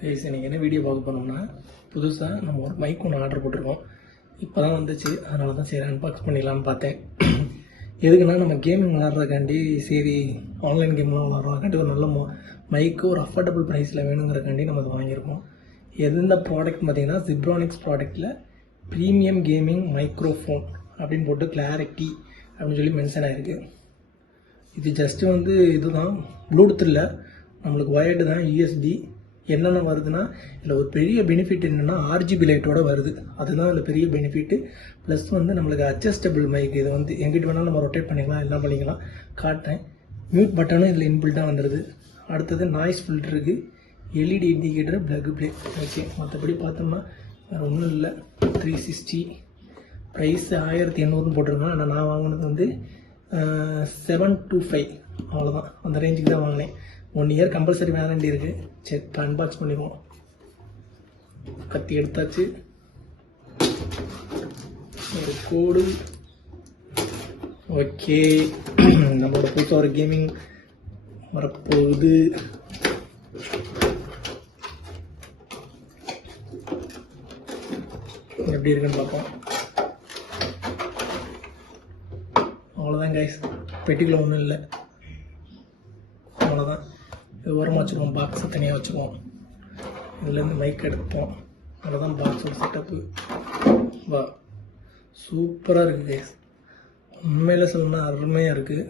Guys இன்றைக்கி என்ன video பார்க்க போனோம்னா புதுசாக நம்ம ஒரு மைக் ஒன்று ஆர்டர் போட்டிருக்கோம். இப்போ தான் வந்துச்சு, அதனால தான் சரி அன்பாக்ஸ் பண்ணிடலான்னு பார்த்தேன். எதுக்குன்னா நம்ம கேமிங் விளாட்றதுக்காண்டி, சரி ஆன்லைன் கேம்லாம் விளாட்றதுக்காண்டி ஒரு நல்ல மைக்கு ஒரு அஃபோர்டபுள் ப்ரைஸில் வேணுங்கிறக்காண்டி நம்ம அதை வாங்கியிருக்கோம். எந்த ப்ராடக்ட் பார்த்தீங்கன்னா ஜிப்ரானிக்ஸ் ப்ராடக்ட்டில் ப்ரீமியம் கேமிங் மைக்ரோஃபோன் அப்படின்னு போட்டு கிளாரிட்டி அப்படின்னு சொல்லி மென்ஷன் ஆகிருக்கு. இது ஜஸ்ட்டு வந்து இதுதான் ப்ளூடூத் இல்லை, நம்மளுக்கு ஒயர்டு தான், யூஎஸ்பி. என்னென்ன வருதுன்னா இதில் ஒரு பெரிய பெனிஃபிட் என்னென்னா ஆர்ஜிபி லைட்டோட வருது, அதுதான் இதில் பெரிய பெனிஃபிட்டு. ப்ளஸ் வந்து நம்மளுக்கு அட்ஜஸ்டபிள் மைக், இது வந்து எங்கிட்ட வேணாலும் நம்ம ரொட்டேட் பண்ணிக்கலாம், எல்லாம் பண்ணிக்கலாம். காட்டுறேன். மியூட் பட்டனும் இதில் இன்பில்ட்டாக வந்துடுது. அடுத்தது நாய்ஸ் ஃபில்டருக்கு, LED indicator, plug play. Okay, மற்றபடி பார்த்தோம்னா வேறு ஒன்றும் இல்லை. 360 ப்ரைஸ் 1800 போட்டிருக்கேன். ஆனால் நான் வாங்கினது வந்து 725, அவ்வளோதான். அந்த ரேஞ்சுக்கு தான் வாங்கினேன். 1 இயர் கம்பல்சரி வேரண்டி இருக்குது. சரி, இப்போ அன்பாக்ஸ் பண்ணிடுவோம். கத்தி எடுத்தாச்சு, ஒரு கோடு. ஓகே, நம்மளோட புதுசாக ஒரு கேமிங் வரப்போகுது. எப்படி இருக்குன்னு பார்ப்போம். அவ்வளோதான் கைஸ், பெட்டிக்குள்ள ஒன்றும் இல்லை, அவ்வளோதான். இது ஓரமாக வச்சுக்குவோம், பாக்ஸை தனியாக வச்சுக்குவோம். இதுலேருந்து மைக் எடுப்போம், அவ்வளோதான் பாக்ஸோட செட்டப்பு. வா, சூப்பராக இருக்குது கைஸ், உண்மையில் சொல்லணும்னா அருமையாக இருக்குது.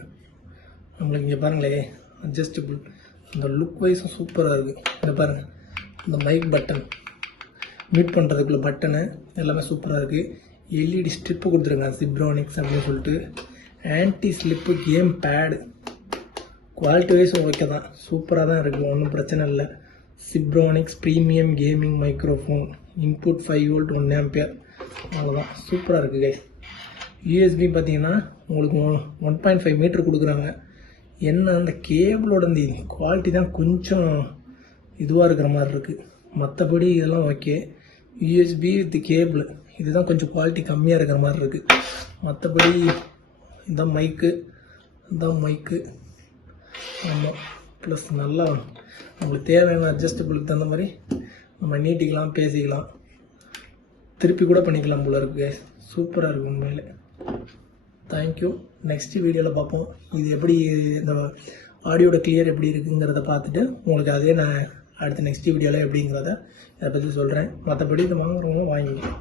நம்மளுக்கு இங்கே பாருங்களே, அட்ஜஸ்டபிள், இந்த லுக் வைஸும் சூப்பராக இருக்குது. இங்கே பாருங்கள், இந்த மைக் பட்டன், மியூட் பண்ணுறதுக்குள்ள பட்டனு எல்லாமே சூப்பராக இருக்குது. எல்இடி ஸ்ட்ரிப்பு கொடுத்துருங்க, ஜிப்ரானிக்ஸ் அப்படின்னு சொல்லிட்டு. Anti slip game pad, quality wise okay தான், சூப்பராக தான் இருக்குது, ஒன்றும் பிரச்சனை இல்லை. Zebronics premium gaming microphone, input 5 volt 1 ampere, அவ்வளோதான். சூப்பராக இருக்குது கைஸ். யூஎஸ்பி பார்த்தீங்கன்னா உங்களுக்கு 1.5 மீட்டர் கொடுக்குறாங்க. என்ன அந்த கேபிளோட இந்த குவாலிட்டி தான் கொஞ்சம் இதுவாக இருக்கிற மாதிரி இருக்குது, மற்றபடி இதெல்லாம் ஓகே. யூஎஸ்பி வித் கேபிள் இதுதான் கொஞ்சம் குவாலிட்டி கம்மியாக இருக்கிற மாதிரி இருக்குது. மற்றபடி இதான் மைக்கு, ஆமாம். ப்ளஸ் நல்லா நம்மளுக்கு தேவையான அட்ஜஸ்டபிளுக்கு தகுந்த மாதிரி நம்ம நீட்டிக்கலாம், பேசிக்கலாம், திருப்பி கூட பண்ணிக்கலாம் போல இருக்குது. சூப்பராக இருக்குது உண்மையில். தேங்க்யூ. நெக்ஸ்ட் வீடியோவில் பார்ப்போம். இது எப்படி இந்த ஆடியோட கிளியர் எப்படி இருக்குங்கிறத பார்த்துட்டு உங்களுக்கு அதே நான் அடுத்த நெக்ஸ்ட் வீடியோவில் எப்படிங்கிறத அதை பற்றி சொல்கிறேன். மற்றபடி இதை வாங்குறவங்க வாங்கிக்கலாம்.